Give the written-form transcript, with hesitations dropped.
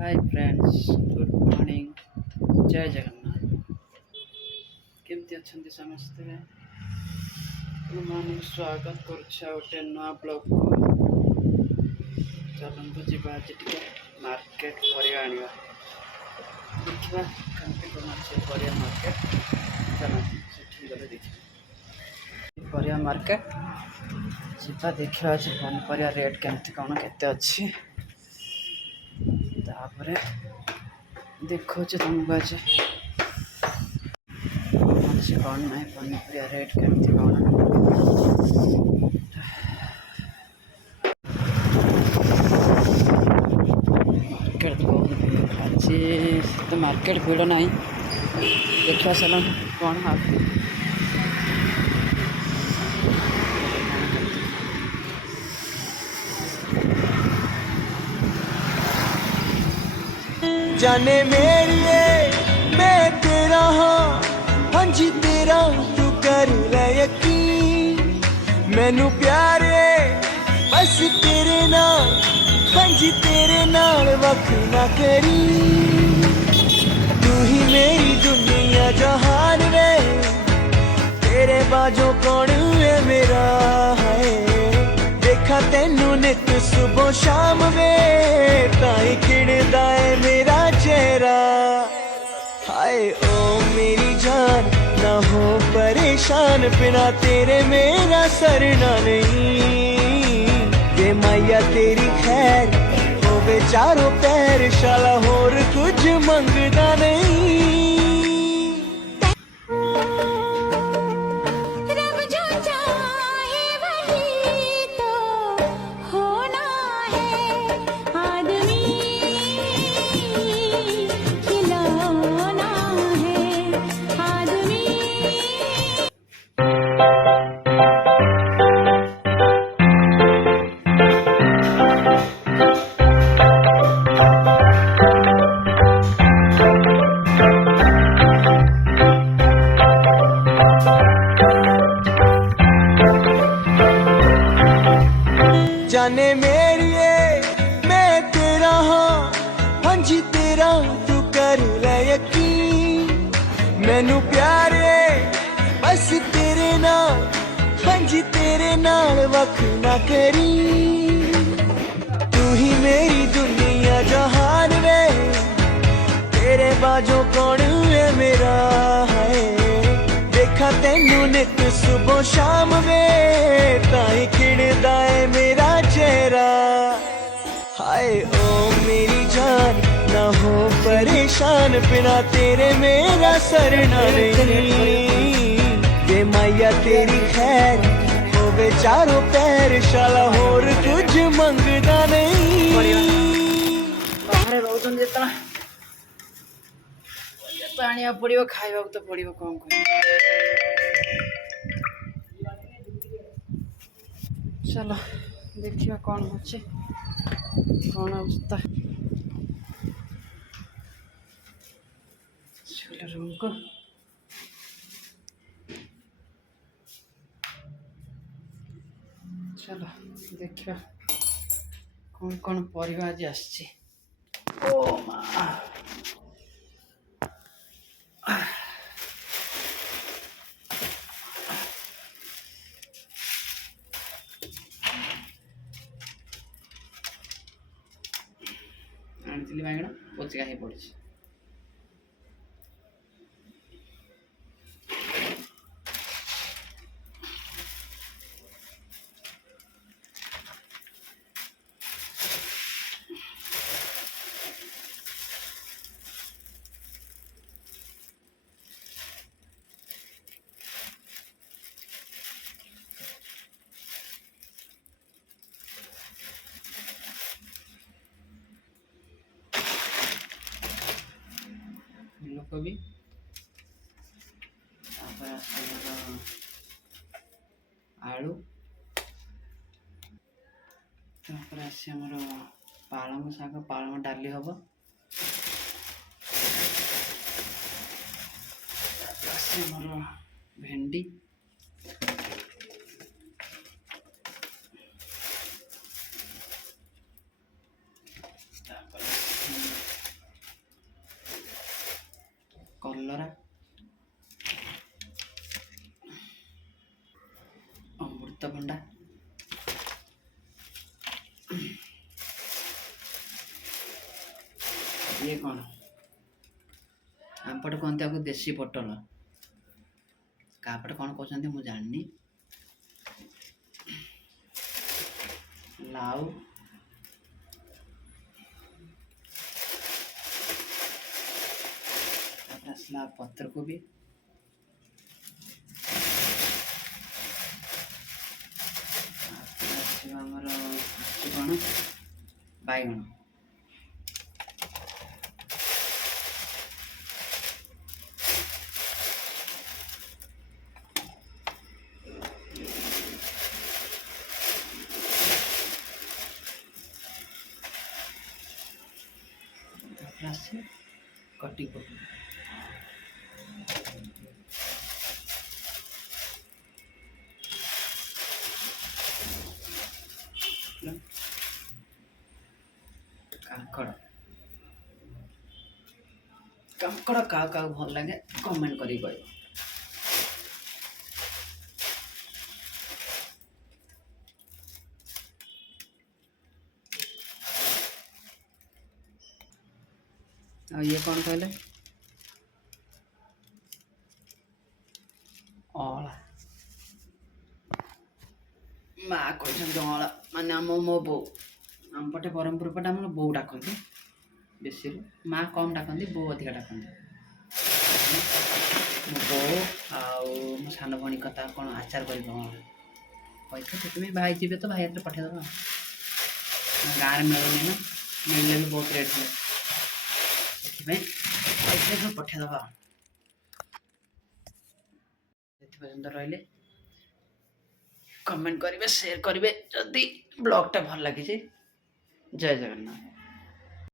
Hi friends, good morning, जय जगन्नाथ। केमती अच्छे समस्ते? मान स्वागत करुच्छा गोटे नुआ ब्लॉग को। चलतु जीवा आज टे मार्केट परिया आनिबा। देखिबा केमती कोन अछि परिया मार्केट। चलतु सेठी गले देखिबा परिया मार्केट। जीवा देखिबा आज पनिपरिया रेट केमती कोन केते अछि। तापरे देखो तुमको आज कौन ना पनीपरिया रेट केमती कौन मार्केट बहुत भीड़ अच्छी तो मार्केट भीड़ ना देखा चल कौन हाँ जाने मेरे मैं तेरा हाँ हाँ जी तेरा तू कर ले यकीन मैनू प्यारे बस तेरे नाल हाँ जी तेरे नाल वख ना करी तू ही मेरी दुनिया जहान वे तेरे बाजो कौन है मेरा है देखा तेनू नित सुबह शाम वे ताई खिड़दा है मेरा चेहरा हाय ओ मेरी जान ना हो परेशान बिना तेरे मेरा सरना नहीं ये मैया तेरी खैर हो बेचारों पैर शाला होर कुछ मंगदा नहीं जाने मेरी मैं तेरा हाँ हाँ जी तेरा तू कर ले यकीन मैनू प्यारे बस तेरे नाल हाँ जी तेरे नाल वख ना करी तू ही मेरी दुनिया जहान वे तेरे बाजो कौन है मेरा है देखा तेनू नित सुबह शाम वे ताई खिड़दा है मेरा चेहरा हाय ओ मेरी जान ना हो परेशान बिना तेरे मेरा सरना नहीं ये मैया तेरी खैर हो बेचारों पैर शाला होर कुछ मंगदा नहीं बाहर रोजन जितना पानी पड़ो खावा तो पड़ो कौन कर चलो देखिए कौन होचे कौन अवस्था चलो रूम को चलो देखिए कौन कौन परिवा आज आसची ओ माँ आनी बाइगण पचिका हो पड़ी फूलकोबी आलू आमर पालंग शाग पालंग डाली हम भेंडी କଲରା, ଅମୃତଭଣ୍ଡା, ଇଏ କ'ଣ ଆମପଟେ କହନ୍ତି ଆକୁ ଦେଶୀ ପୋଟଳ, କାପଟେ କ'ଣ କହୁଛନ୍ତି ମୁଁ ଜାଣିନି। ଲାଉ, ତାପରେ ଆସିଲା ପତ୍ରକୋବି, ତାପରେ ଆସିବ ଆମର ଆସୁଛି କ'ଣ ବାଇଗଣ, ତାପରେ ଆସିବ କଟି କୋବି, କାଙ୍କଡ଼। କାଙ୍କଡ଼ କାହାକୁ କାହାକୁ ଭଲ ଲାଗେ କମେଣ୍ଟ କରିକି କହିବ। ଆଉ ଇଏ କ'ଣ କହିଲେ ଅଁଳା, ମା କହିଛନ୍ତି ଅଁଳା ମାନେ ମୋ ବୋଉ, ଆମ ପଟେ ବ୍ରହ୍ମପୁର ପଟେ ଆମର ବୋଉ ଡାକନ୍ତି ବେଶୀରୁ, ମା କମ୍ ଡାକନ୍ତି, ବୋଉ ଅଧିକା ଡାକନ୍ତି। ମୋ ବୋଉ ଆଉ ମୋ ସାନ ଭଉଣୀ କଥା କ'ଣ ଆଚାର କରିବ ଅଁଳା କହିଥିଲେ, ସେଥିପାଇଁ ଭାଇ ଯିବେ ତ ଭାଇ ହାତରେ ପଠେଇଦେବା। ଗାଁରେ ମିଳୁନି ନା, ମିଳିଲେ ବି ବହୁତ ରେଟ୍ ହୁଏ, ସେଥିପାଇଁ କହିଥିଲେ ପଠେଇଦେବା। ସେଠି ପର୍ଯ୍ୟନ୍ତ ରହିଲେ କମେଣ୍ଟ କରିବେ, ସେୟାର କରିବେ। ଯଦି ବ୍ଲଗ୍ଟା ଭଲ ଲାଗିଛି, ଜୟ ଜଗନ୍ନାଥ।